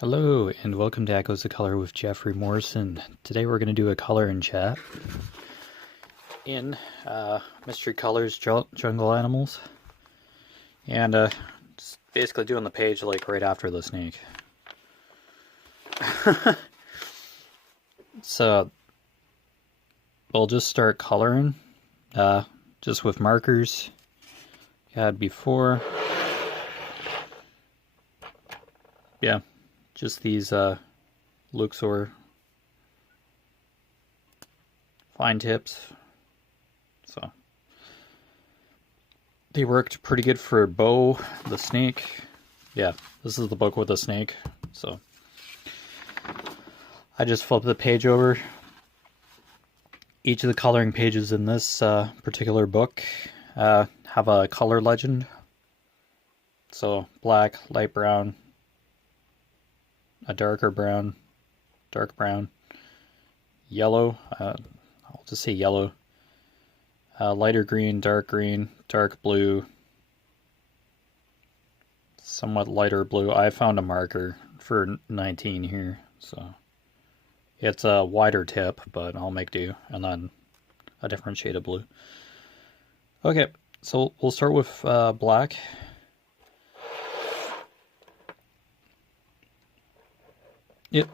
Hello, and welcome to Echoes of Color with Jeffery Morrison. Today we're going to do a color and chat in Mystery Colors Jungle Animals. And just basically doing the page like right after the snake. So we'll just start coloring just with markers you had before. Yeah. Just these Luxor fine tips. So they worked pretty good for Bo, the snake. Yeah, this is the book with the snake. So I just flipped the page over. Each of the coloring pages in this particular book have a color legend. So black, light brown, a darker brown, dark brown, yellow, I'll just say yellow, lighter green, dark blue, somewhat lighter blue. I found a marker for 19 here, so it's a wider tip, but I'll make do, and then a different shade of blue. Okay, so we'll start with black. Yep.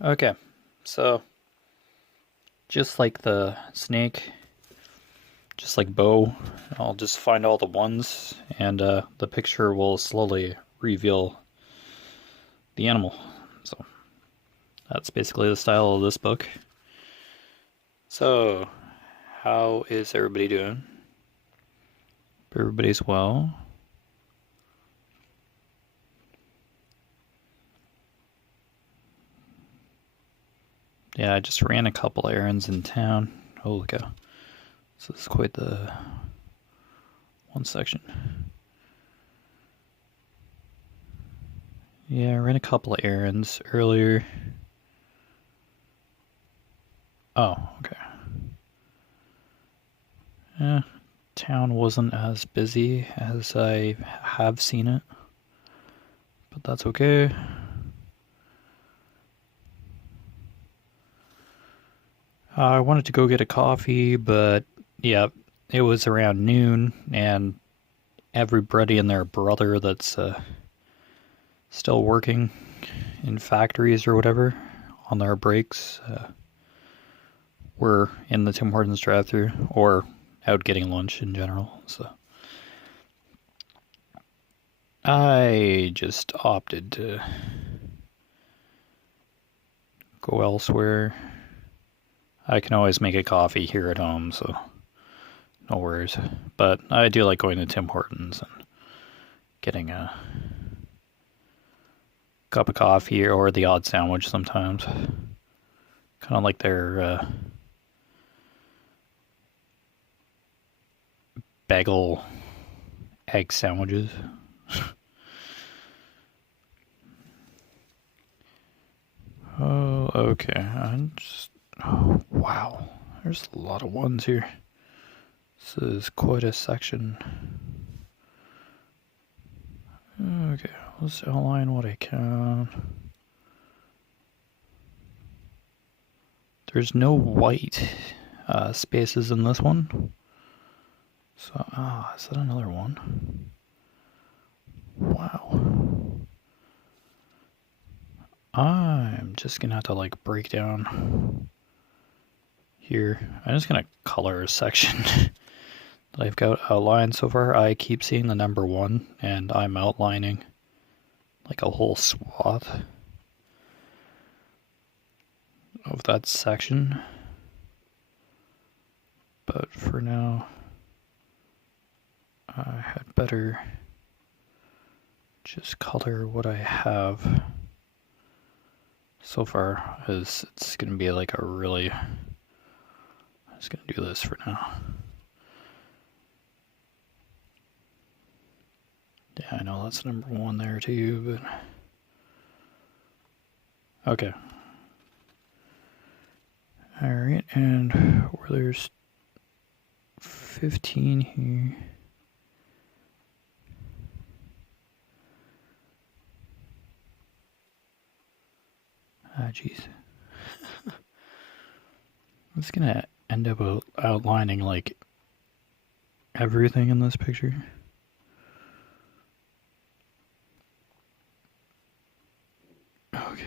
Okay, so just like the snake, just like Bo, I'll just find all the ones, and the picture will slowly reveal the animal. So that's basically the style of this book. So, how is everybody doing? Hope everybody's well. Yeah, I just ran a couple errands in town. Holy cow. So this is quite the one section. Yeah, I ran a couple of errands earlier. Oh, okay. Yeah, town wasn't as busy as I have seen it, but that's okay. I wanted to go get a coffee, but yeah, it was around noon, and everybody and their brother that's still working in factories or whatever on their breaks were in the Tim Hortons drive-thru or out getting lunch in general. So I just opted to go elsewhere. I can always make a coffee here at home, so no worries. But I do like going to Tim Hortons and getting a cup of coffee or the odd sandwich sometimes. Kind of like their bagel egg sandwiches. Oh, okay. Oh, wow. There's a lot of ones here. This is quite a section. Okay, let's outline what I can. There's no white spaces in this one. So, is that another one? Wow. I'm just gonna have to like break down here. I'm just gonna color a section that I've got outlined so far. I keep seeing the number 1, and I'm outlining like a whole swath of that section. But for now, I had better just color what I have so far, as it's going to be like a really... I'm just going to do this for now. Yeah, I know that's number 1 there too, but... Okay. Alright, and where there's 15 here... Ah, jeez. I'm just gonna end up outlining like everything in this picture. Okay.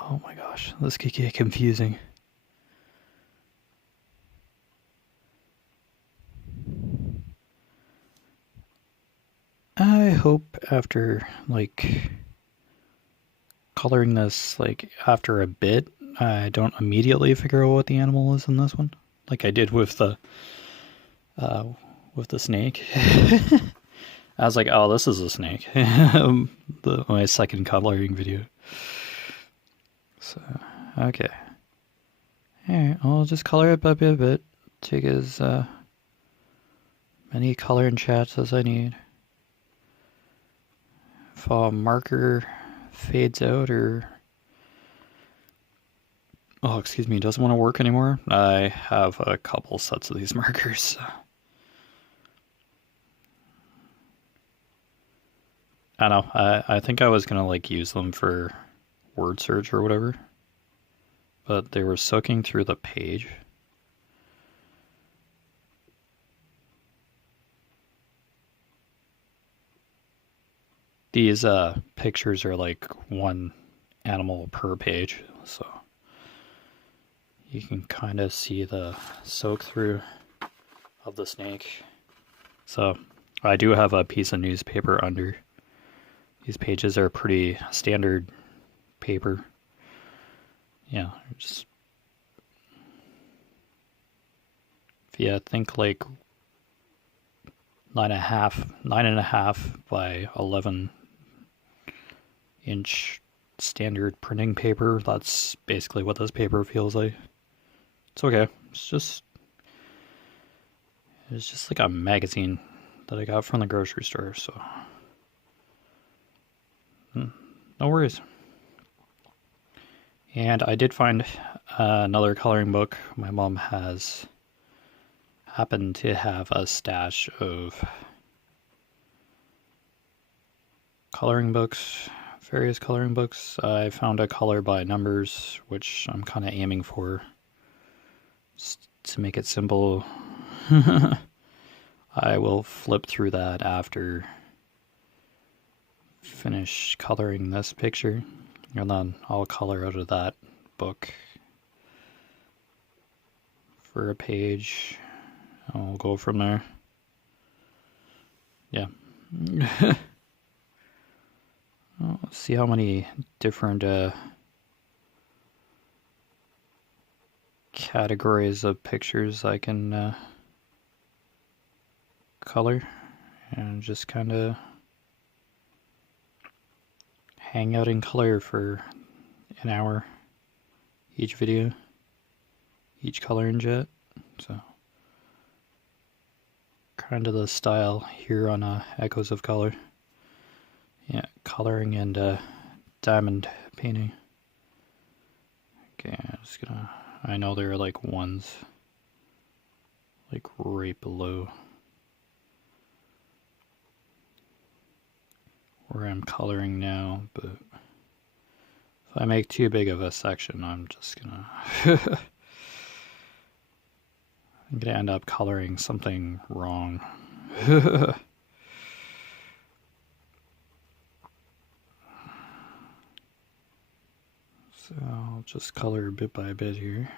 Oh my gosh, this could get confusing. I hope after like coloring this, like after a bit, I don't immediately figure out what the animal is in this one, like I did with the snake. I was like, oh, this is a snake. My second coloring video. So, okay. Alright, I'll just color it by bit a bit. Take as many color and chats as I need. If a marker fades out or doesn't want to work anymore, I have a couple sets of these markers. I don't know, I think I was gonna like use them for word search or whatever, but they were soaking through the page. These pictures are like one animal per page, so you can kind of see the soak through of the snake. So I do have a piece of newspaper under. These pages are pretty standard paper. Yeah, just if you think like 9.5 by 11-inch standard printing paper, that's basically what this paper feels like. It's okay. It's just like a magazine that I got from the grocery store, so no worries. And I did find another coloring book. My mom happened to have a stash of coloring books, various coloring books. I found a color by numbers, which I'm kind of aiming for, just to make it simple. I will flip through that after finish coloring this picture, and then I'll color out of that book for a page. I'll go from there. Yeah. Let's see how many different categories of pictures I can color, and just kind of hang out in color for an hour each video, each coloring jet. So kind of the style here on Echoes of Color. Yeah, coloring and diamond painting. Okay, I'm just gonna, I know there are like ones like right below where I'm coloring now, but if I make too big of a section, I'm just gonna I'm gonna end up coloring something wrong. So I'll just color bit by bit here.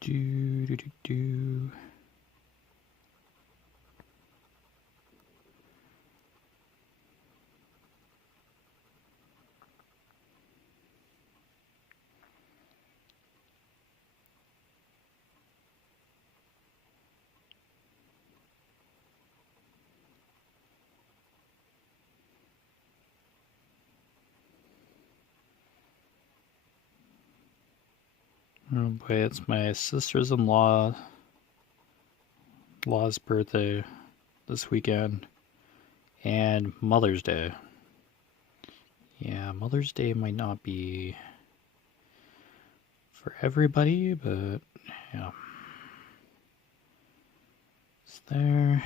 Do do do do. Oh boy, it's my sister's-in-law's birthday this weekend and Mother's Day. Yeah, Mother's Day might not be for everybody, but yeah. It's there.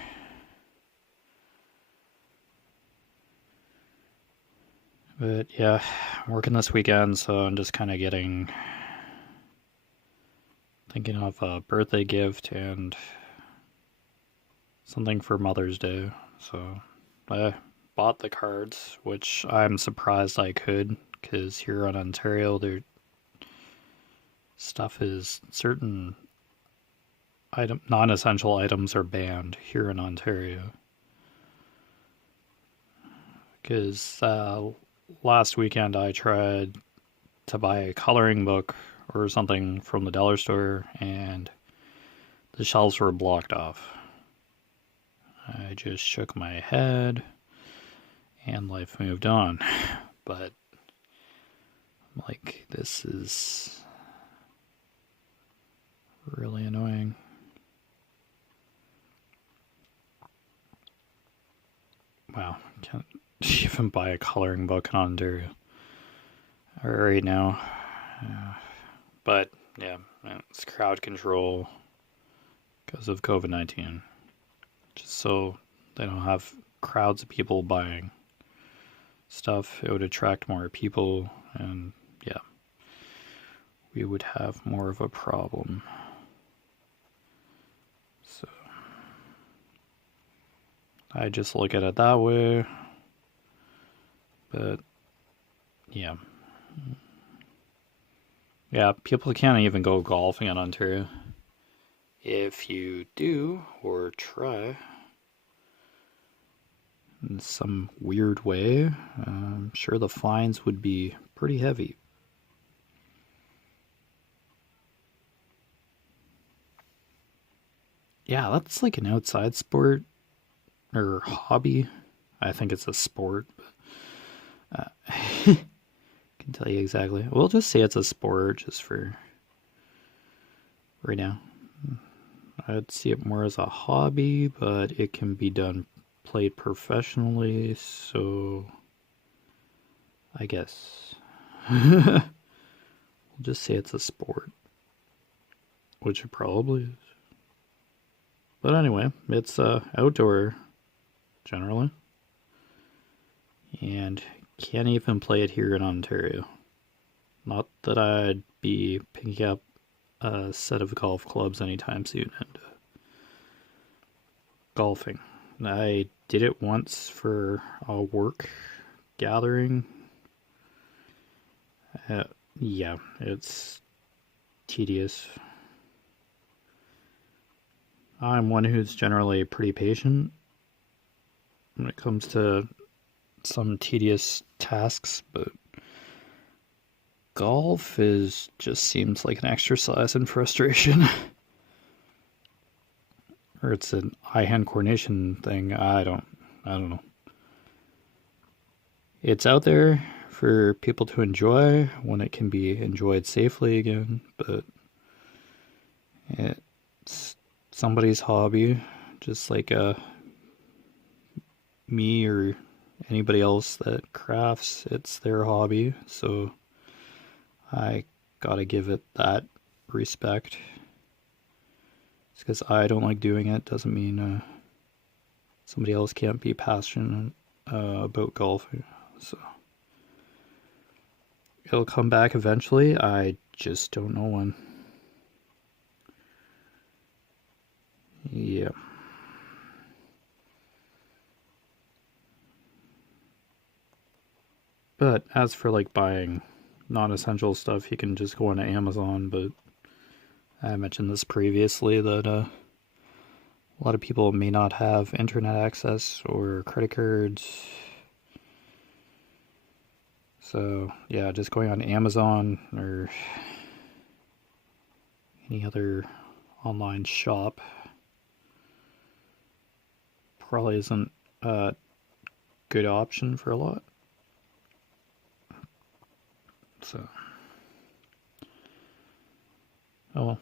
But yeah, I'm working this weekend, so I'm just kind of thinking of a birthday gift and something for Mother's Day. So I bought the cards, which I'm surprised I could, because here in Ontario, their stuff is certain non-essential items are banned here in Ontario. Because last weekend I tried to buy a coloring book or something from the dollar store, and the shelves were blocked off. I just shook my head and life moved on. But like, this is really annoying. Wow, can't even buy a coloring book in Ontario right now. But yeah, it's crowd control because of COVID-19. Just so they don't have crowds of people buying stuff. It would attract more people, and yeah, we would have more of a problem. So I just look at it that way. But yeah. Yeah, people can't even go golfing in Ontario. If you do, or try, in some weird way, I'm sure the fines would be pretty heavy. Yeah, that's like an outside sport or hobby. I think it's a sport, but can tell you exactly. We'll just say it's a sport just for right now. I'd see it more as a hobby, but it can be played professionally, so I guess we'll just say it's a sport, which it probably is. But anyway, it's outdoor generally, and can't even play it here in Ontario. Not that I'd be picking up a set of golf clubs anytime soon and golfing. I did it once for a work gathering. Yeah, it's tedious. I'm one who's generally pretty patient when it comes to some tedious tasks, but golf just seems like an exercise in frustration. Or it's an eye-hand coordination thing. I don't know. It's out there for people to enjoy when it can be enjoyed safely again, but it's somebody's hobby, just like me or anybody else that crafts. It's their hobby, so I gotta give it that respect. Just because I don't like doing it doesn't mean somebody else can't be passionate about golfing. So it'll come back eventually. I just don't know when. Yeah. But as for like buying non-essential stuff, you can just go on Amazon, but I mentioned this previously that a lot of people may not have internet access or credit cards. So, yeah, just going on Amazon or any other online shop probably isn't a good option for a lot. So, oh,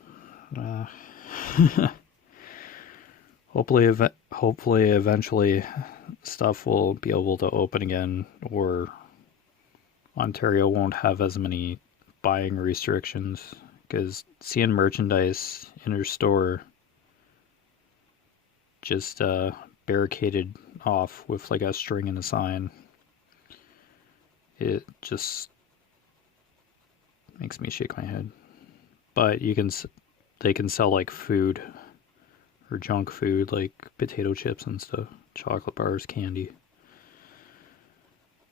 hopefully, eventually, stuff will be able to open again, or Ontario won't have as many buying restrictions, because seeing merchandise in your store just barricaded off with like a string and a sign, it just makes me shake my head. But they can sell like food or junk food like potato chips and stuff, chocolate bars, candy.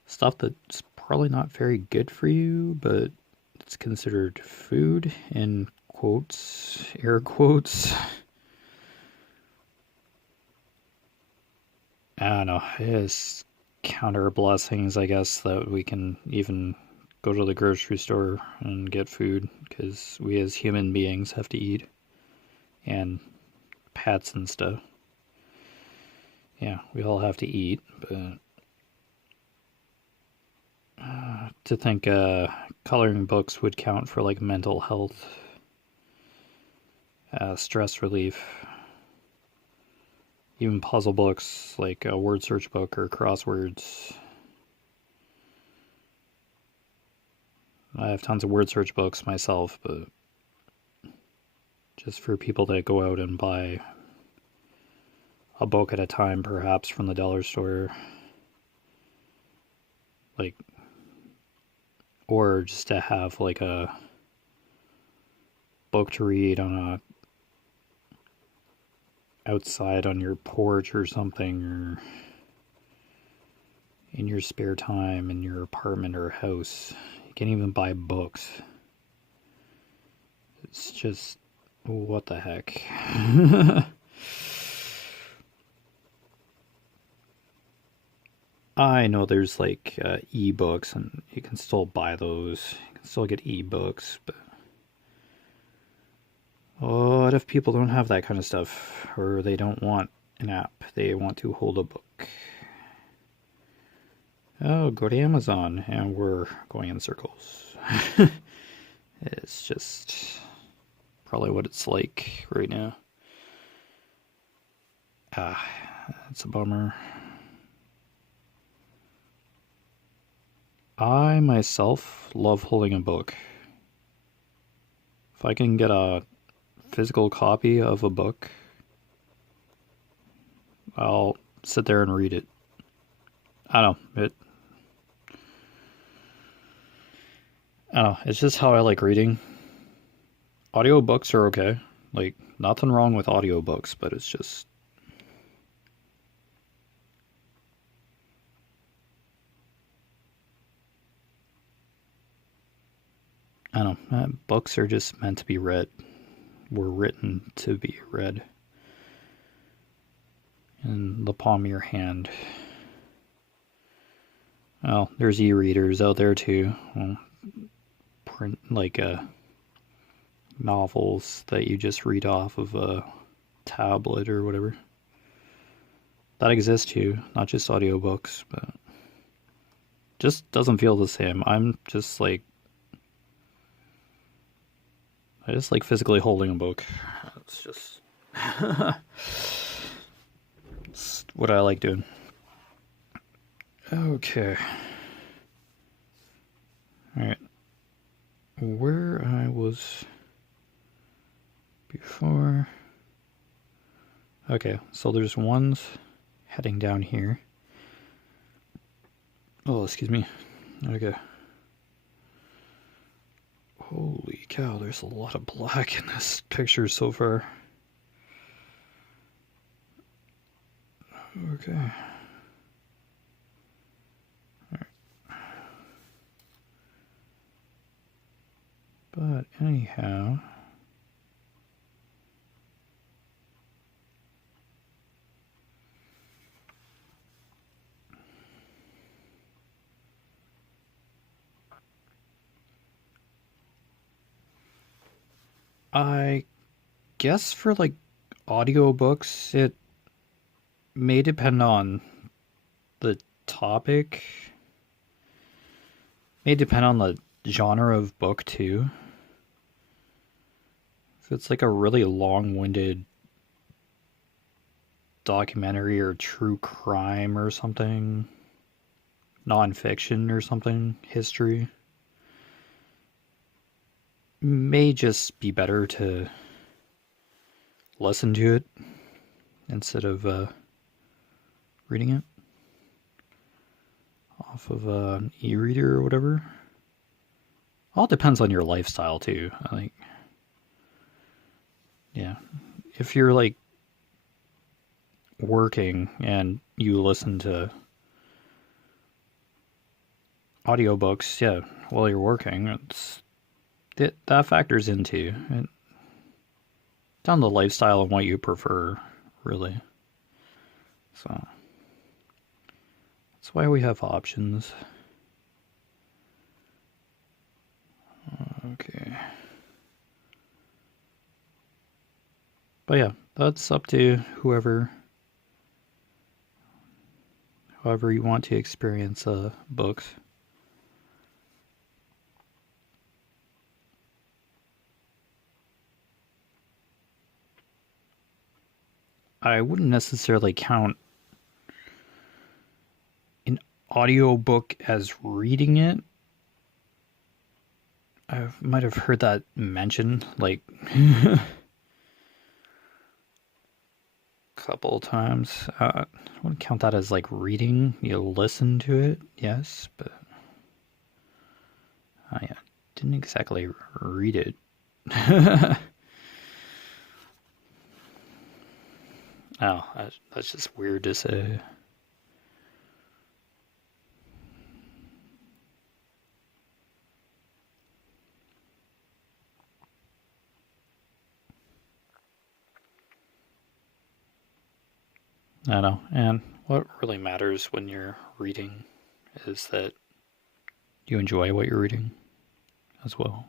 Stuff that's probably not very good for you, but it's considered food in quotes, air quotes. I don't know. It's counter blessings, I guess, that we can even go to the grocery store and get food, because we as human beings have to eat, and pets and stuff. Yeah, we all have to eat, but to think coloring books would count for like mental health, stress relief, even puzzle books like a word search book or crosswords. I have tons of word search books myself, but just for people that go out and buy a book at a time, perhaps from the dollar store, like, or just to have like a book to read on a outside on your porch or something, or in your spare time in your apartment or house. You can't even buy books. It's just, what the heck. I know there's like ebooks, and you can still buy those. You can still get ebooks, but what if people don't have that kind of stuff, or they don't want an app? They want to hold a book. Oh, go to Amazon, and we're going in circles. It's just probably what it's like right now. It's a bummer. I myself love holding a book. If I can get a physical copy of a book, I'll sit there and read it. I don't know. It's just how I like reading. Audiobooks are okay. Like, nothing wrong with audiobooks, but it's just, I don't know. Books are just meant to be read. Were written to be read. In the palm of your hand. Well, there's e-readers out there too. Well, print like novels that you just read off of a tablet or whatever. That exists too, not just audiobooks, but just doesn't feel the same. I just like physically holding a book. It's just it's what I like doing. Okay. Alright. Where I was before. Okay, so there's ones heading down here. Oh, excuse me. Okay. Holy cow, there's a lot of black in this picture so far. Okay. But anyhow, I guess for like audiobooks, it may depend on the topic, may depend on the genre of book too. If it's like a really long-winded documentary or true crime or something, nonfiction or something, history, may just be better to listen to it instead of reading it off of an e-reader or whatever. All depends on your lifestyle too. I think, yeah, if you're like working and you listen to audiobooks, yeah, while you're working, that factors into it. Down the lifestyle and what you prefer, really. So that's why we have options. Okay. But yeah, that's up to however you want to experience books. I wouldn't necessarily count an audiobook as reading it. I might have heard that mentioned like a couple times. I wouldn't count that as like reading. You listen to it, yes, but I didn't exactly read it. Oh, that's just weird to say. I know, and what really matters when you're reading is that you enjoy what you're reading as well.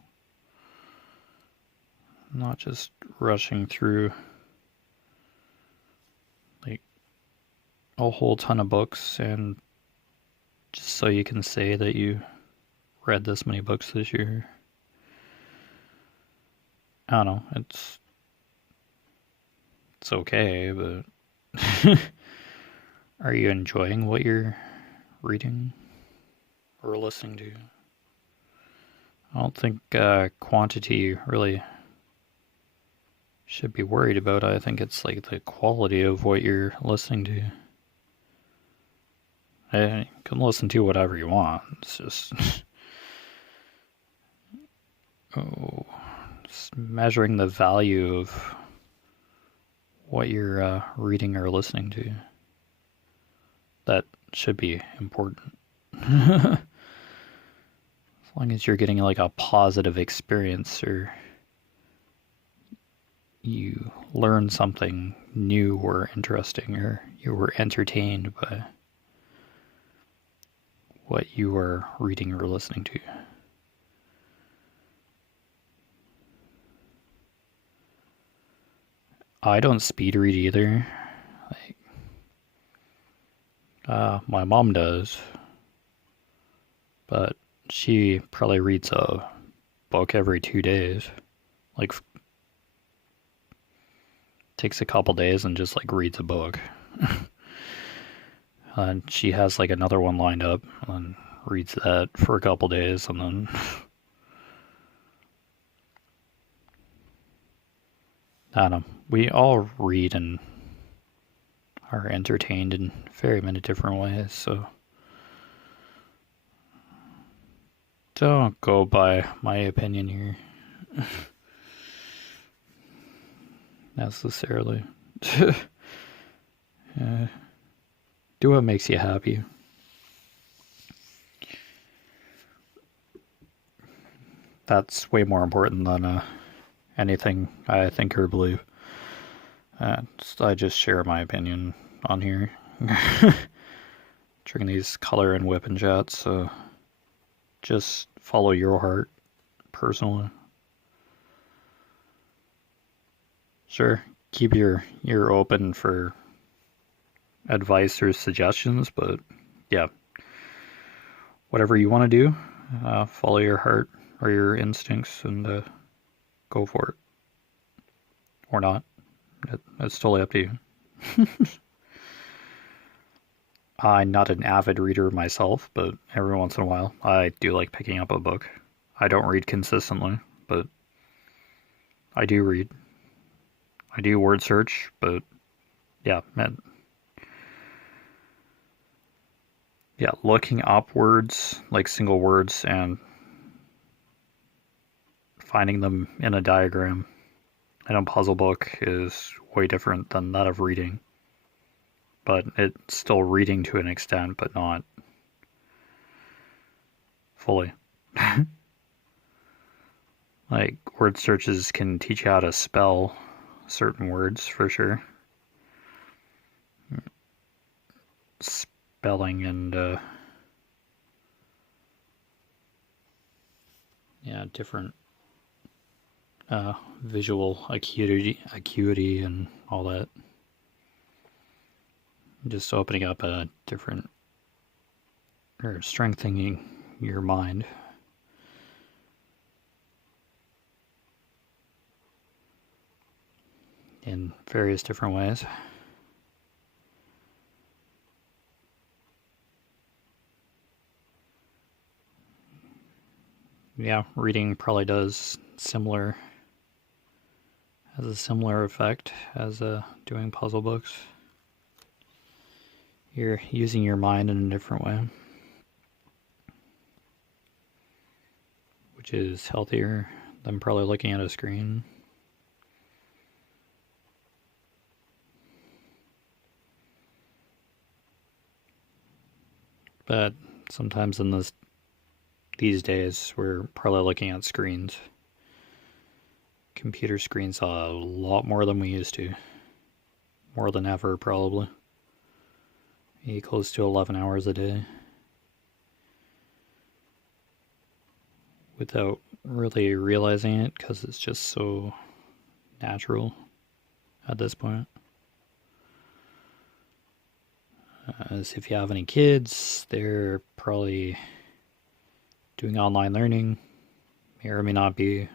Not just rushing through like a whole ton of books and just so you can say that you read this many books this year. I don't know, it's okay, but are you enjoying what you're reading or listening to? I don't think quantity really should be worried about. I think it's like the quality of what you're listening to. You can listen to whatever you want. It's just just measuring the value of what you're reading or listening to. That should be important. As long as you're getting like a positive experience or you learn something new or interesting or you were entertained by what you were reading or listening to. I don't speed read either. My mom does, but she probably reads a book every 2 days. Like, takes a couple days and just like reads a book. And she has like another one lined up and reads that for a couple days and then I don't know. We all read and are entertained in very many different ways, so don't go by my opinion here. Necessarily. Do what makes you happy. That's way more important than anything I think or believe. I just share my opinion on here. During these color and weapon chats, so just follow your heart, personally. Sure, keep your ear open for advice or suggestions, but yeah, whatever you want to do, follow your heart or your instincts and go for it. Or not. It's totally up to you. I'm not an avid reader myself, but every once in a while I do like picking up a book. I don't read consistently, but I do read. I do word search, but yeah, man. Yeah, looking up words, like single words, and finding them in a diagram in a puzzle book is way different than that of reading. But it's still reading to an extent, but not fully. Like, word searches can teach you how to spell certain words for sure. Spelling and, yeah, different visual acuity and all that. Just opening up a different, or strengthening your mind. In various different ways. Yeah, reading probably has a similar effect as doing puzzle books. You're using your mind in a different way, which is healthier than probably looking at a screen. But sometimes in these days, we're probably looking at screens. Computer screens a lot more than we used to. More than ever, probably. Close to 11 hours a day. Without really realizing it, because it's just so natural at this point. As if you have any kids, they're probably doing online learning. May or may not be.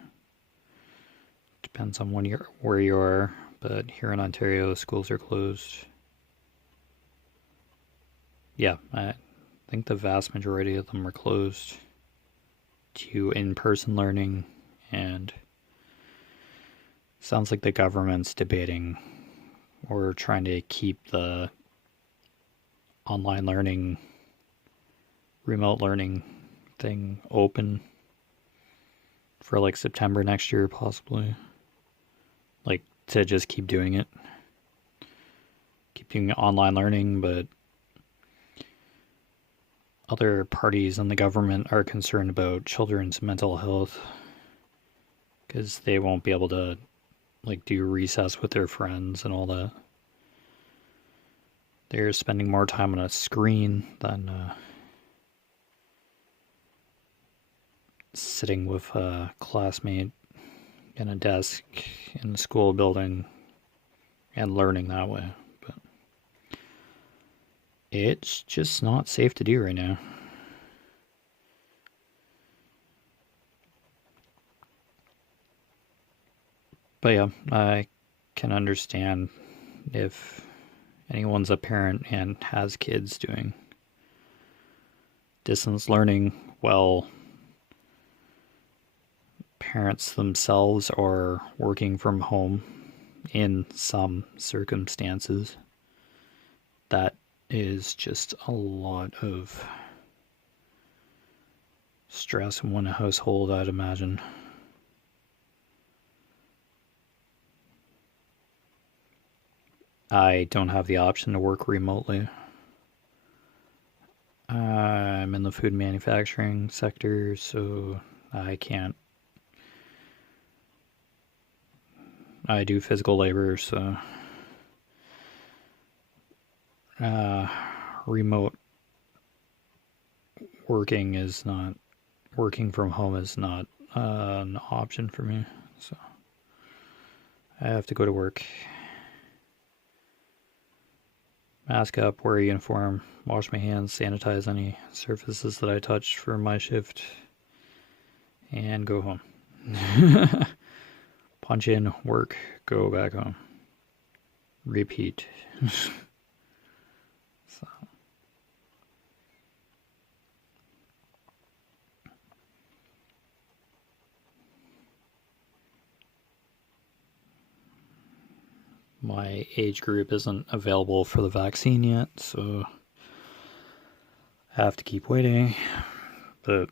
Depends on where you are. But here in Ontario, schools are closed. Yeah, I think the vast majority of them are closed to in-person learning, and sounds like the government's debating or trying to keep the online learning, remote learning thing open for like September next year, possibly. Like, to just keep doing it. Keep doing online learning, but other parties in the government are concerned about children's mental health because they won't be able to like do recess with their friends and all that. They're spending more time on a screen than sitting with a classmate in a desk in a school building and learning that way. But it's just not safe to do right now. But yeah, I can understand if anyone's a parent and has kids doing distance learning while parents themselves are working from home in some circumstances. That is just a lot of stress in one household, I'd imagine. I don't have the option to work remotely. I'm in the food manufacturing sector, so I can't. I do physical labor, so remote working from home is not an option for me. So I have to go to work. Mask up, wear a uniform, wash my hands, sanitize any surfaces that I touch for my shift, and go home. Punch in, work, go back home. Repeat. So, my age group isn't available for the vaccine yet, so I have to keep waiting. But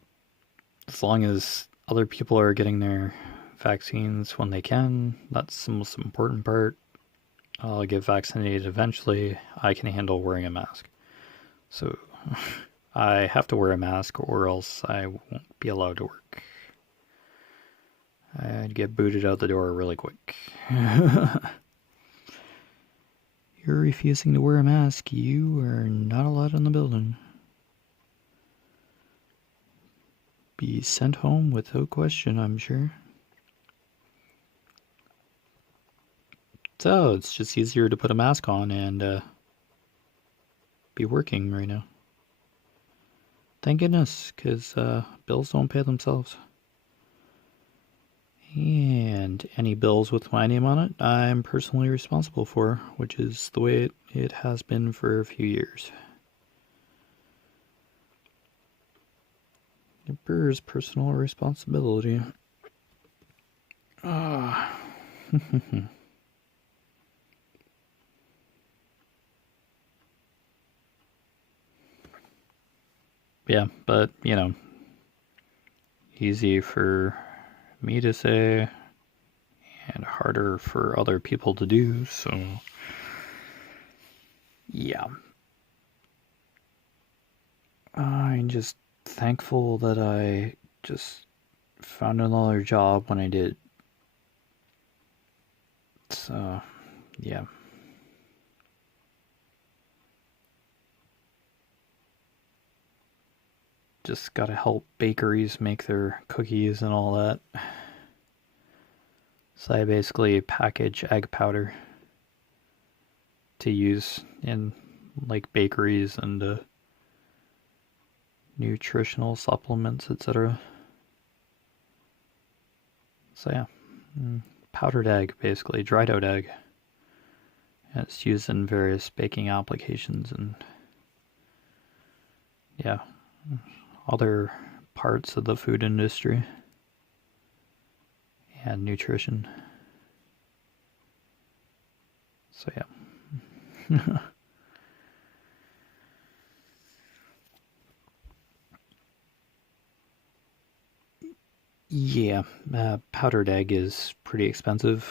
as long as other people are getting their vaccines when they can, that's the most important part. I'll get vaccinated eventually. I can handle wearing a mask. So I have to wear a mask or else I won't be allowed to work. I'd get booted out the door really quick. You're refusing to wear a mask. You are not allowed in the building. Be sent home without question, I'm sure. So it's just easier to put a mask on and be working right now. Thank goodness, because bills don't pay themselves. And any bills with my name on it, I'm personally responsible for, which is the way it has been for a few years. It bears personal responsibility. Yeah, but, easy for me to say and harder for other people to do, so yeah. I'm just thankful that I just found another job when I did. So, yeah. Just gotta help bakeries make their cookies and all that. So I basically package egg powder to use in like bakeries and nutritional supplements, etc. So yeah, powdered egg, basically dried out egg. And it's used in various baking applications and yeah, other parts of the food industry and nutrition. So yeah. Yeah, powdered egg is pretty expensive.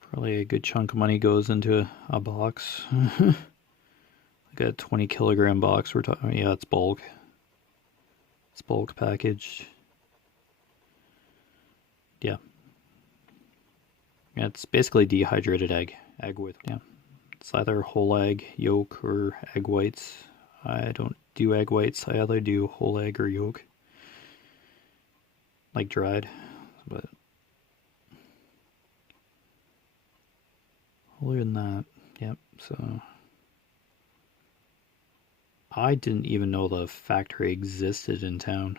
Probably a good chunk of money goes into a box. Like a 20 kilogram box we're talking. Yeah, it's bulk. It's bulk packaged. Yeah. Yeah, it's basically dehydrated egg. Egg with, yeah. It's either whole egg, yolk, or egg whites. I don't do egg whites. I either do whole egg or yolk. Like dried. But other than that, yep, so I didn't even know the factory existed in town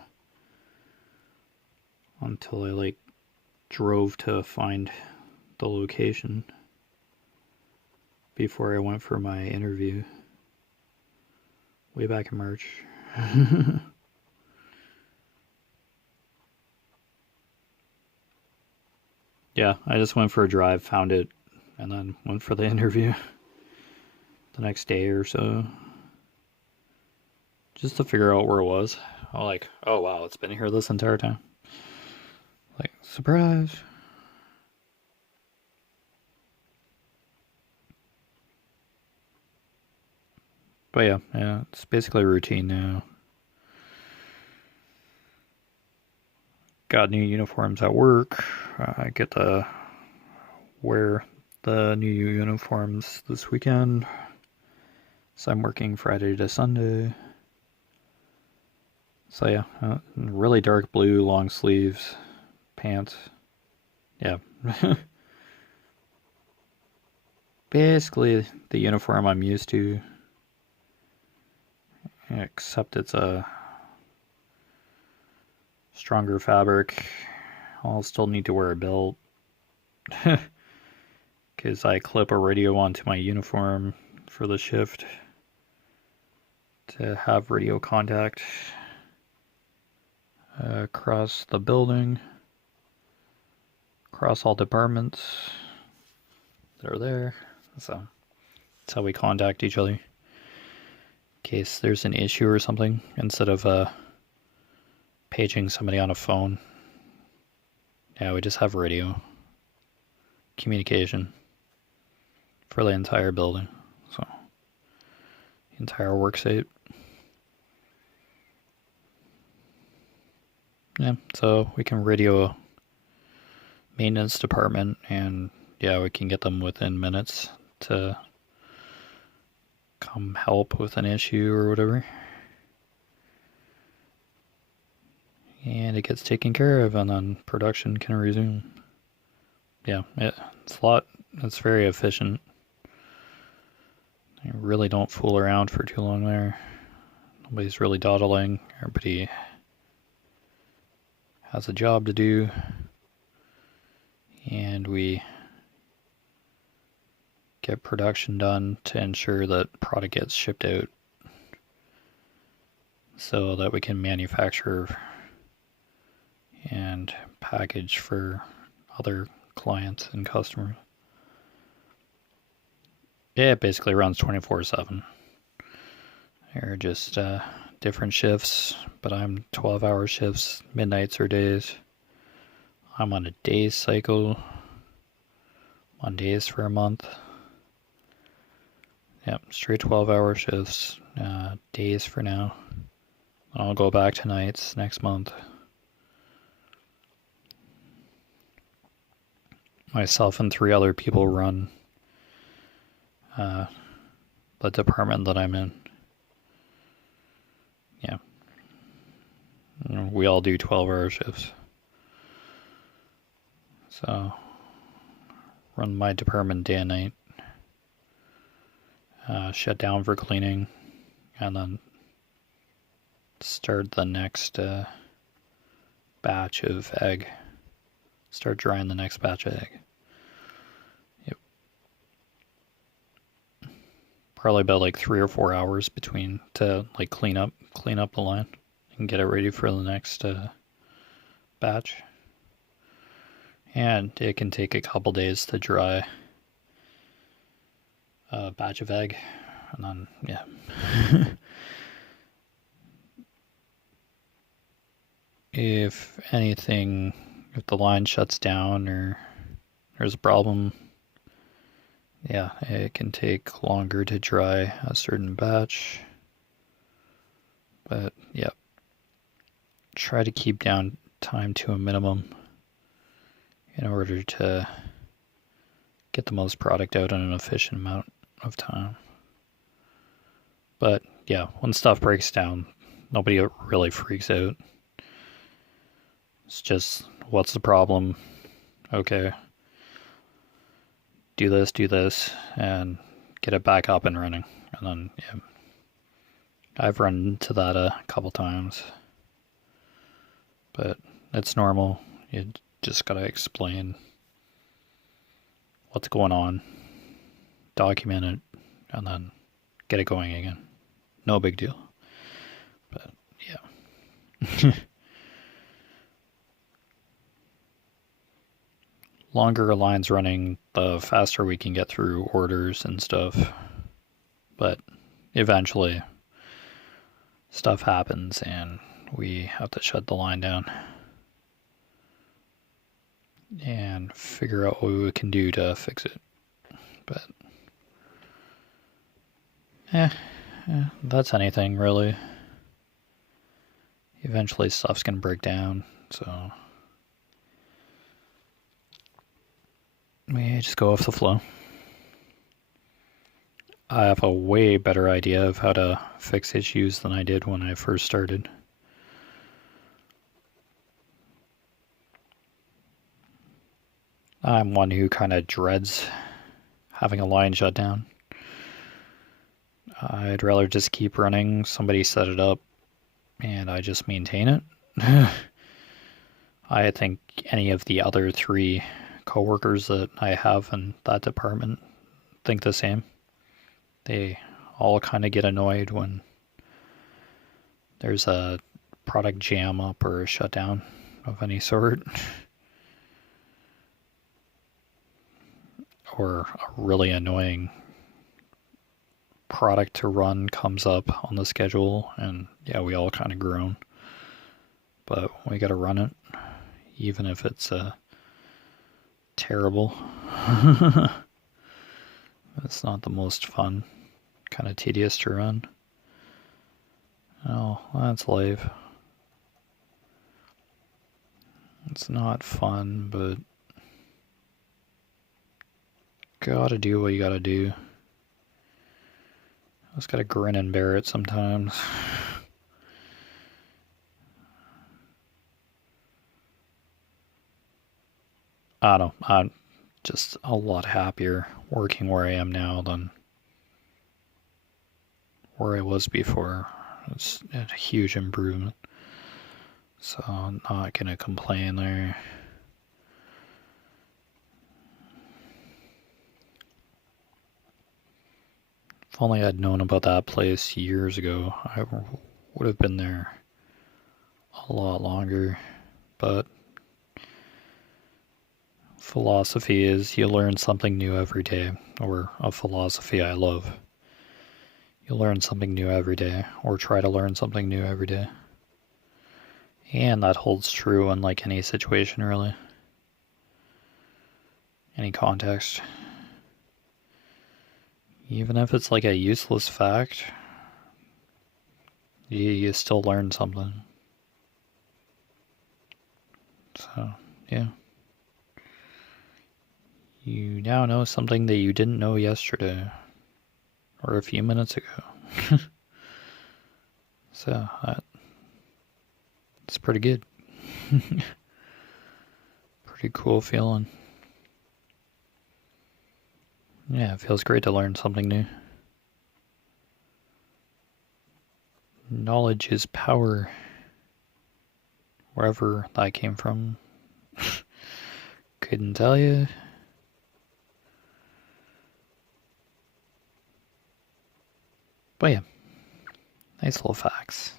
until I drove to find the location before I went for my interview way back in March. Yeah, I just went for a drive, found it, and then went for the interview the next day or so. Just to figure out where it was. I'm like, oh wow, it's been here this entire time. Like, surprise. But yeah, it's basically a routine now. Got new uniforms at work. I get to wear the new uniforms this weekend. So I'm working Friday to Sunday. So yeah, really dark blue, long sleeves, pants. Yeah. Basically the uniform I'm used to. Except it's a stronger fabric. I'll still need to wear a belt. Because I clip a radio onto my uniform for the shift to have radio contact across the building, across all departments. that are there. So that's how we contact each other in case there's an issue or something, instead of paging somebody on a phone. Yeah, we just have radio communication for the entire building, so the entire work site. Yeah, so we can radio a maintenance department, and yeah, we can get them within minutes to come help with an issue or whatever. And it gets taken care of, and then production can resume. Yeah, it's a lot. It's very efficient. You really don't fool around for too long there. Nobody's really dawdling. Everybody has a job to do, and we get production done to ensure that product gets shipped out so that we can manufacture and package for other clients and customers. Yeah, it basically runs 24/7. They're just different shifts, but I'm 12-hour shifts, midnights or days. I'm on a days cycle, on days for a month. Yep, straight 12-hour shifts, days for now. I'll go back to nights next month. Myself and 3 other people run the department that I'm in. Yeah. We all do 12-hour shifts. So, run my department day and night. Shut down for cleaning, and then start the next batch of egg. Start drying the next batch of egg. Yep. Probably about like 3 or 4 hours between to like clean up the line and get it ready for the next batch. And it can take a couple days to dry a batch of egg, and then yeah. If anything, if the line shuts down or there's a problem, yeah, it can take longer to dry a certain batch. But yeah, try to keep down time to a minimum in order to get the most product out in an efficient amount of time. But yeah, when stuff breaks down, nobody really freaks out. It's just, what's the problem? Okay. Do this, and get it back up and running. And then, yeah. I've run into that a couple times. But it's normal. You just gotta explain what's going on, document it, and then get it going again. No big deal. But, yeah. Longer lines running, the faster we can get through orders and stuff. But eventually, stuff happens and we have to shut the line down and figure out what we can do to fix it. But that's anything really. Eventually stuff's gonna break down, so we just go off the flow. I have a way better idea of how to fix issues than I did when I first started. I'm one who kind of dreads having a line shut down. I'd rather just keep running, somebody set it up, and I just maintain it. I think any of the other 3 coworkers that I have in that department think the same. They all kind of get annoyed when there's a product jam up or a shutdown of any sort. or a really annoying product to run comes up on the schedule, and yeah, we all kind of groan. But we gotta run it, even if it's terrible. It's not the most fun, kind of tedious to run. Oh, that's life. It's not fun, but gotta do what you gotta do. Just gotta grin and bear it sometimes. I don't know. I'm just a lot happier working where I am now than where I was before. It's a huge improvement. So I'm not gonna complain there. If only I'd known about that place years ago, I would have been there a lot longer. But philosophy is you learn something new every day, or a philosophy I love. You learn something new every day, or try to learn something new every day. And that holds true in like any situation, really. Any context. Even if it's like a useless fact, you still learn something. So, yeah. You now know something that you didn't know yesterday, or a few minutes ago. So, it's pretty good. Pretty cool feeling. Yeah, it feels great to learn something new. Knowledge is power. Wherever that came from. Couldn't tell you. But yeah, nice little facts.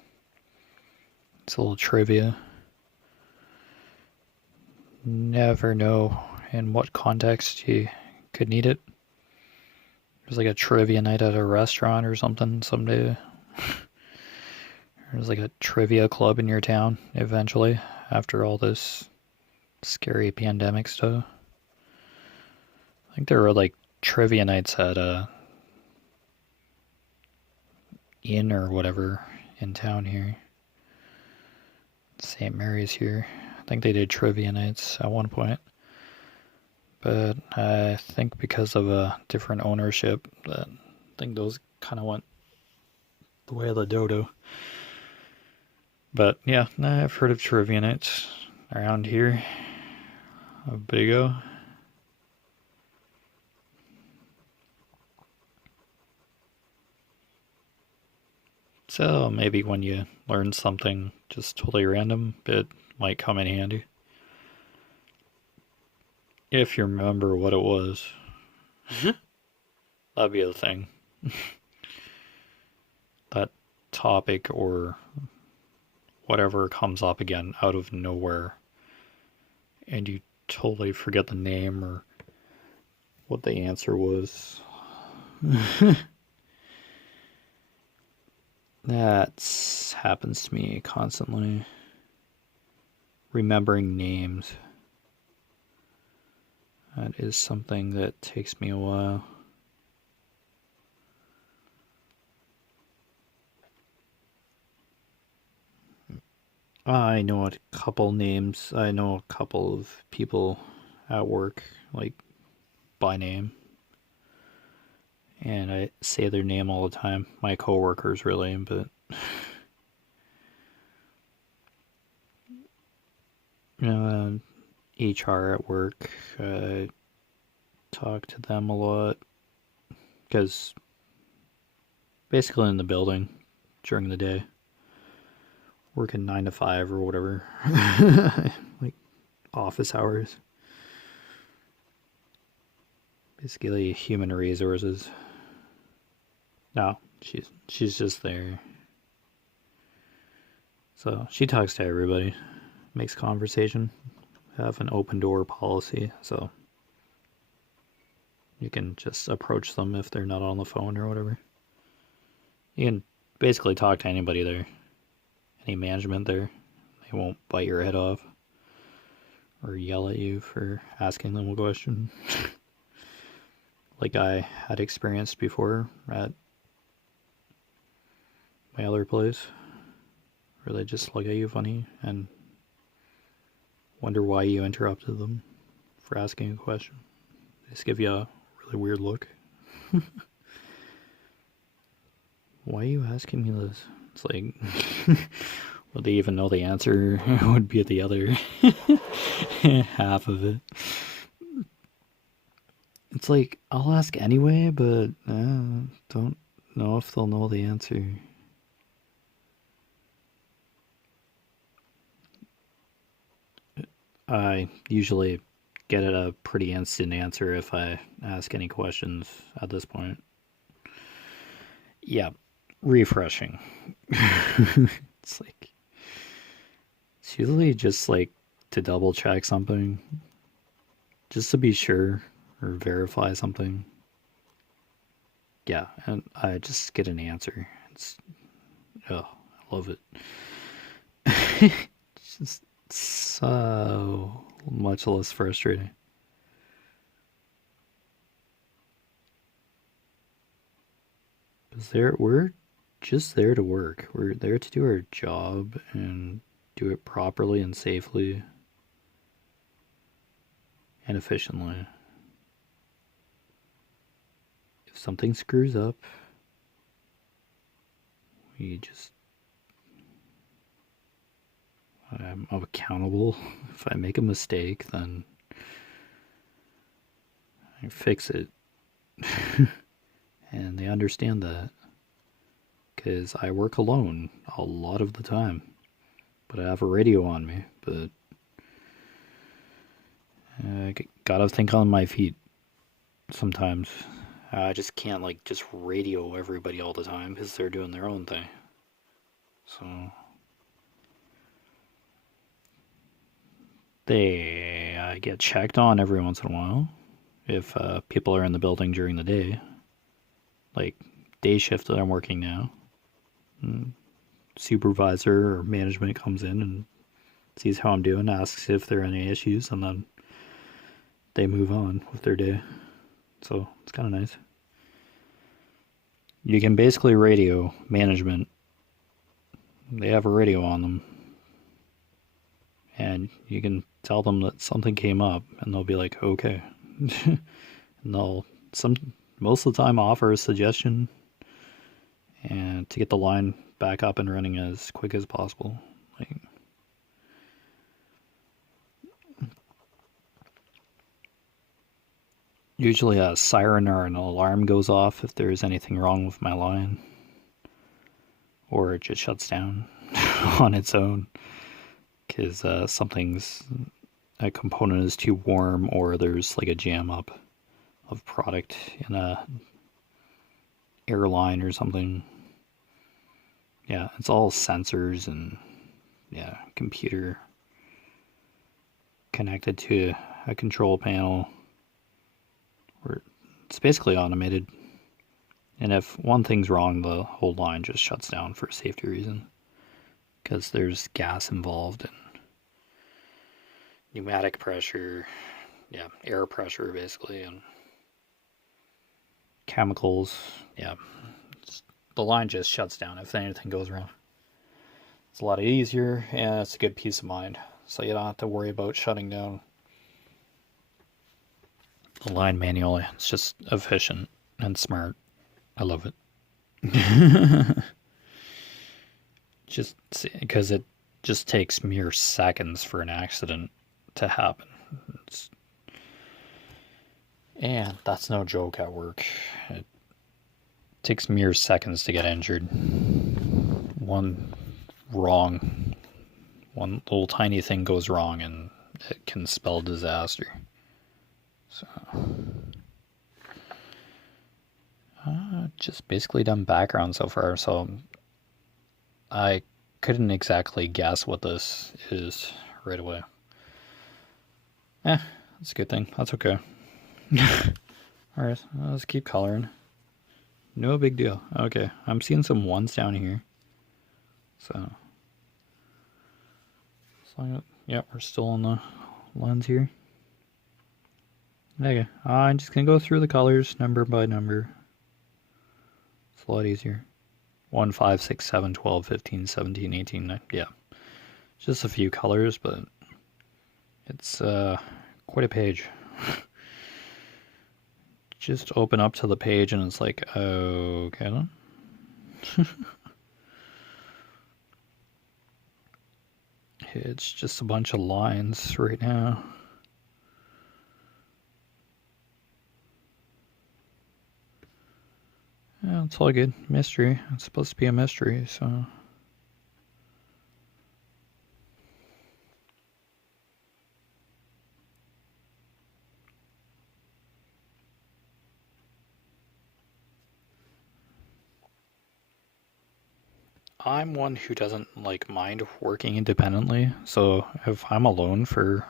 It's a little trivia. Never know in what context you could need it. There's like a trivia night at a restaurant or something someday. There's like a trivia club in your town eventually after all this scary pandemic stuff. I think there were like trivia nights at a inn or whatever in town here. St. Mary's here. I think they did trivia nights at one point. But I think because of a different ownership, I think those kind of went the way of the dodo. But yeah, I've heard of trivia nights around here a bit ago. So maybe when you learn something just totally random, it might come in handy. If you remember what it was. That'd be the thing. That topic or whatever comes up again out of nowhere, and you totally forget the name or what the answer was. That happens to me constantly. Remembering names. That is something that takes me a while. I know a couple names. I know a couple of people at work, like by name. And I say their name all the time. My coworkers, really, but you know, HR at work. I talk to them a lot because basically in the building during the day, working 9 to 5 or whatever, like office hours. Basically, human resources. No, she's just there. So she talks to everybody, makes conversation, have an open door policy. So You can just approach them if they're not on the phone or whatever. You can basically talk to anybody there. Any management there. They won't bite your head off or yell at you for asking them a question. Like I had experienced before at my other place, where they just look at you funny and wonder why you interrupted them for asking a question. They just give you a really weird look. Why are you asking me this? It's like, would they even know the answer would be at the other half of it? It's like, I'll ask anyway, but don't know if they'll know the answer. I usually get a pretty instant answer if I ask any questions at this point. Yeah, refreshing. It's like, it's usually just like to double check something, just to be sure or verify something. Yeah, and I just get an answer. I love it. It's just so much less frustrating. Because we're just there to work. We're there to do our job and do it properly and safely and efficiently. If something screws up, I'm accountable. If I make a mistake, then I fix it. And they understand that. Because I work alone a lot of the time. But I have a radio on me. But I gotta think on my feet sometimes. I just can't just radio everybody all the time because they're doing their own thing. So they get checked on every once in a while if people are in the building during the day. Like day shift that I'm working now. Supervisor or management comes in and sees how I'm doing, asks if there are any issues, and then they move on with their day. So it's kind of nice. You can basically radio management. They have a radio on them. And you can tell them that something came up, and they'll be like, okay. And they'll, most of the time, offer a suggestion and to get the line back up and running as quick as possible. Usually a siren or an alarm goes off if there's anything wrong with my line, or it just shuts down on its own because a component is too warm, or there's a jam up of product in a airline or something. Yeah, it's all sensors and computer connected to a control panel. It's basically automated. And if one thing's wrong, the whole line just shuts down for safety reason. Because there's gas involved and pneumatic pressure, air pressure basically, and chemicals. The line just shuts down if anything goes wrong. It's a lot easier and it's a good peace of mind. So you don't have to worry about shutting down the line manually. It's just efficient and smart. I love it. Just because it just takes mere seconds for an accident to happen. And that's no joke at work. It takes mere seconds to get injured. One little tiny thing goes wrong and it can spell disaster. So just basically done background so far, so I couldn't exactly guess what this is right away. That's a good thing. That's okay. Alright, let's keep coloring. No big deal. Okay, I'm seeing some ones down here. So, yeah, we're still on the lens here. Okay, I'm just gonna go through the colors number by number. It's a lot easier. 1, 5, 6, 7, 12, 15, 17, 18, yeah. Just a few colors, but it's quite a page. Just open up to the page and it's like, okay then. It's just a bunch of lines right now. Yeah, it's all good. Mystery. It's supposed to be a mystery, so... I'm one who doesn't like mind working independently, so if I'm alone for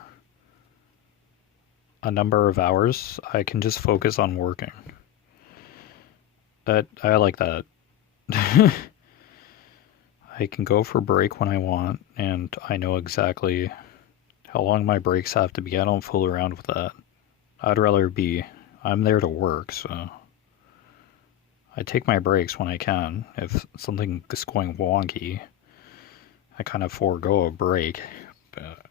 a number of hours, I can just focus on working. I like that. I can go for a break when I want, and I know exactly how long my breaks have to be. I don't fool around with that. I'd rather be, I'm there to work, so I take my breaks when I can. If something is going wonky, I kind of forego a break, but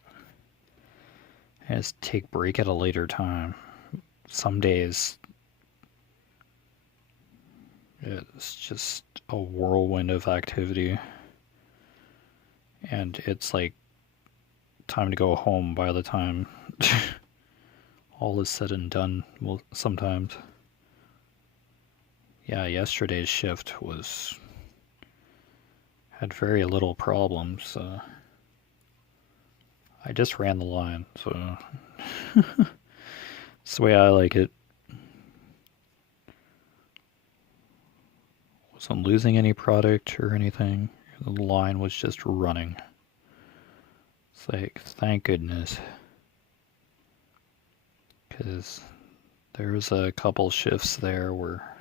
I just take break at a later time. Some days it's just a whirlwind of activity, and it's like time to go home by the time all is said and done. Well, sometimes. Yeah, yesterday's shift had very little problems. I just ran the line, so it's the way I like it. Wasn't losing any product or anything. The line was just running. It's like, thank goodness. Because there was a couple shifts there where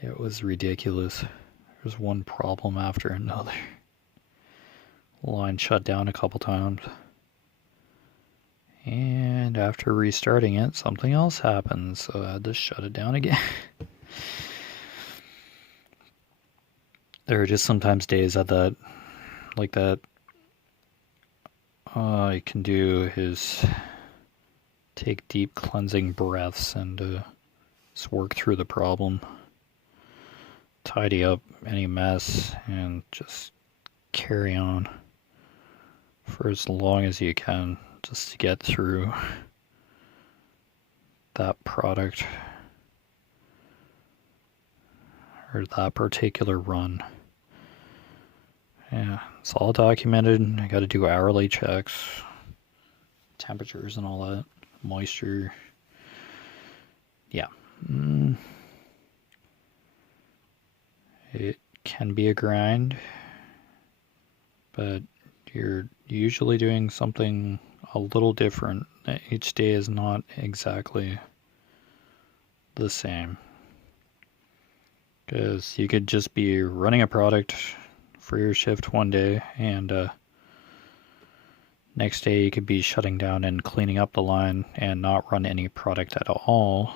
it was ridiculous. There was one problem after another. The line shut down a couple times. And after restarting it, something else happened, so I had to shut it down again. There are just sometimes days that, like that, all I can do is take deep cleansing breaths and just work through the problem. Tidy up any mess and just carry on for as long as you can just to get through that product or that particular run. Yeah, it's all documented. I gotta do hourly checks, temperatures and all that, moisture. Yeah. It can be a grind, but you're usually doing something a little different. Each day is not exactly the same. Because you could just be running a product for your shift one day, and next day you could be shutting down and cleaning up the line and not run any product at all.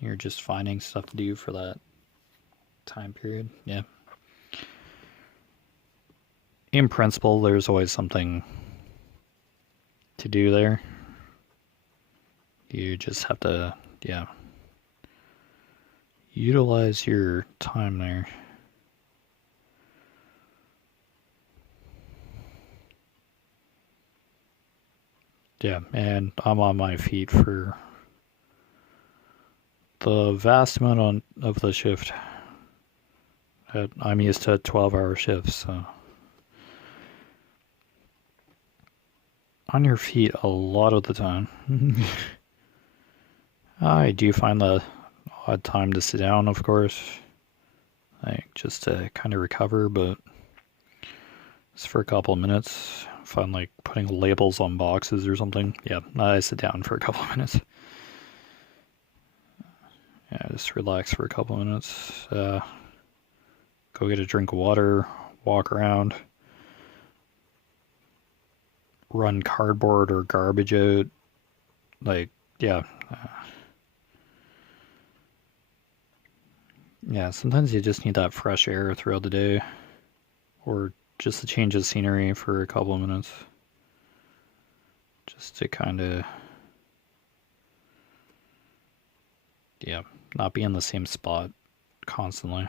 You're just finding stuff to do for that time period. Yeah. In principle, there's always something to do there. You just have to, yeah, utilize your time there. Yeah, and I'm on my feet for the vast amount of the shift. I'm used to 12-hour shifts, so on your feet a lot of the time. I do find the odd time to sit down, of course, like just to kind of recover, but it's for a couple of minutes. If I'm like putting labels on boxes or something, yeah, I sit down for a couple of minutes. Yeah, just relax for a couple minutes. Go get a drink of water, walk around, run cardboard or garbage out. Like, yeah. Yeah, sometimes you just need that fresh air throughout the day, or just a change of scenery for a couple of minutes. Just to kind of, yeah, not be in the same spot constantly.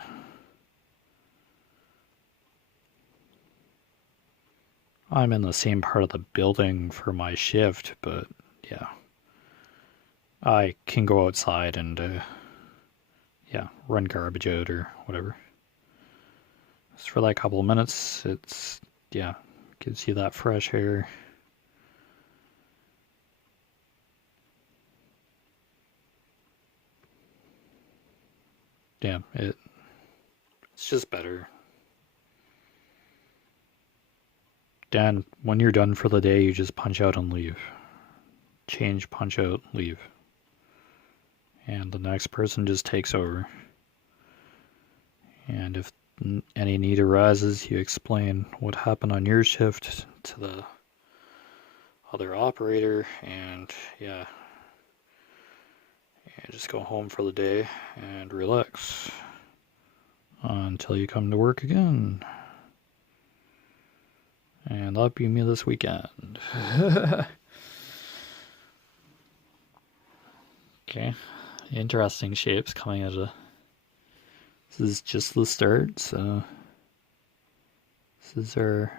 I'm in the same part of the building for my shift, but yeah, I can go outside and yeah, run garbage out or whatever. Just for that couple of minutes, it's, yeah, gives you that fresh air. Yeah, it's just better. Dan, when you're done for the day, you just punch out and leave. Change, punch out, leave. And the next person just takes over. And if any need arises, you explain what happened on your shift to the other operator, and yeah, and just go home for the day and relax until you come to work again. And that'll be me this weekend. Okay, interesting shapes coming out of. This is just the start, so this is our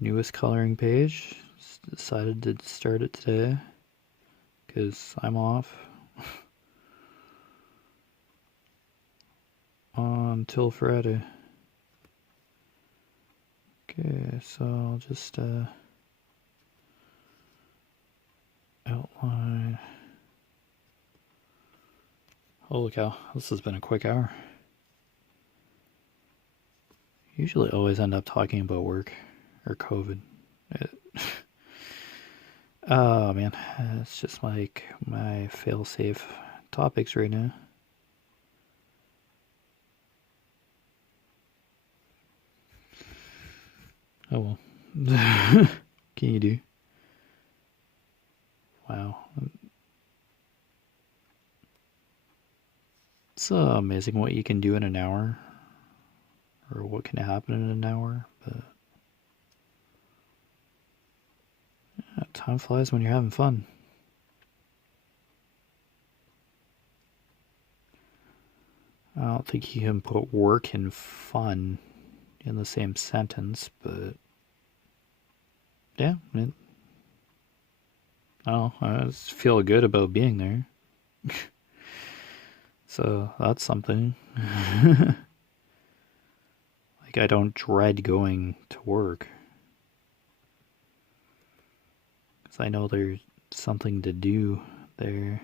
newest coloring page. Just decided to start it today because I'm off until Friday. Okay, so I'll just outline. Holy cow, this has been a quick hour. Usually always end up talking about work or COVID. Oh man, it's just like my fail-safe topics right now. Oh well. What can you do? Wow. It's amazing what you can do in an hour, or what can happen in an hour, but yeah, time flies when you're having fun. I don't think you can put work and fun in the same sentence, but yeah, I just feel good about being there. So that's something. Like, I don't dread going to work, because I know there's something to do there.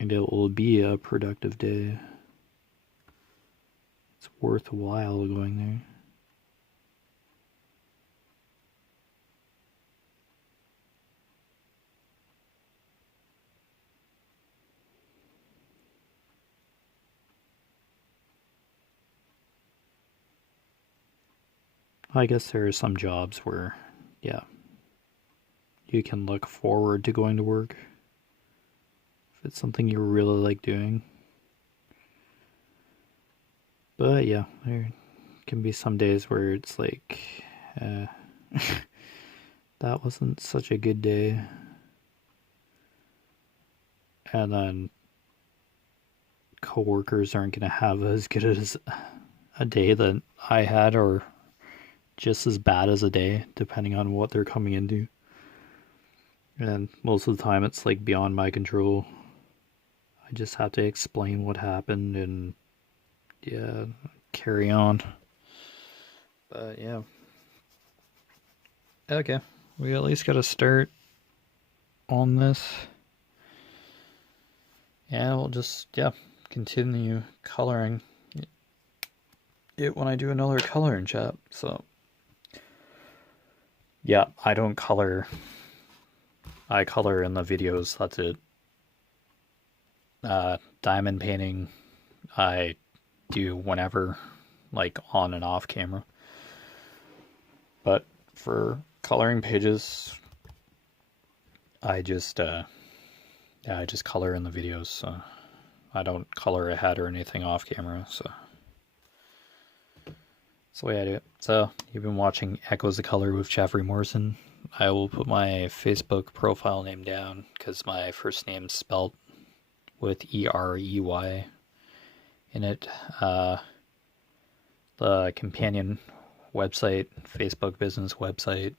And it will be a productive day. It's worthwhile going there. I guess there are some jobs where, yeah, you can look forward to going to work if it's something you really like doing. But yeah, there can be some days where it's like, that wasn't such a good day. And then coworkers aren't going to have as good as a day that I had, or just as bad as a day, depending on what they're coming into. And most of the time it's like beyond my control. I just have to explain what happened and, yeah, carry on. But yeah. Okay, we at least got to start on this. Yeah, we'll just, yeah, continue coloring it when I do another coloring chat. So yeah, I don't color I color in the videos, that's it. Diamond painting, I do whenever, like on and off camera. But for coloring pages, I just color in the videos. So I don't color ahead or anything off camera. So that's the way I do it. So you've been watching Echoes of Color with Jefferey Morrison. I will put my Facebook profile name down because my first name's spelled with E-R-E-Y in it. The companion website, Facebook business website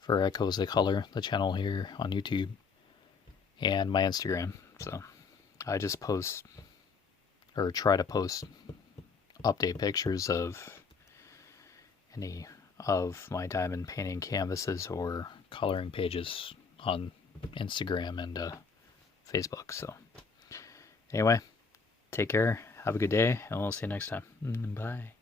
for Echoes of Color, the channel here on YouTube, and my Instagram. So I just post, or try to post, update pictures of any of my diamond painting canvases or coloring pages on Instagram and Facebook. So anyway, take care, have a good day, and we'll see you next time. Bye.